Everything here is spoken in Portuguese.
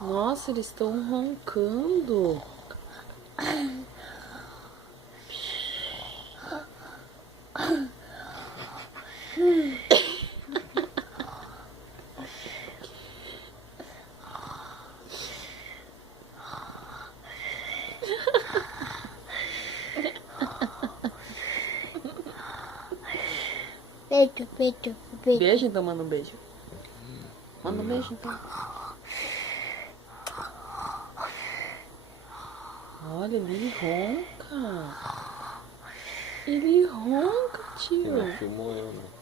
Nossa, eles estão roncando. Beijo, beijo, beijo. Beijo, então manda um beijo. Manda um beijo, então. Olha, ele ronca. Ele ronca, tio. Ele filmou eu, né?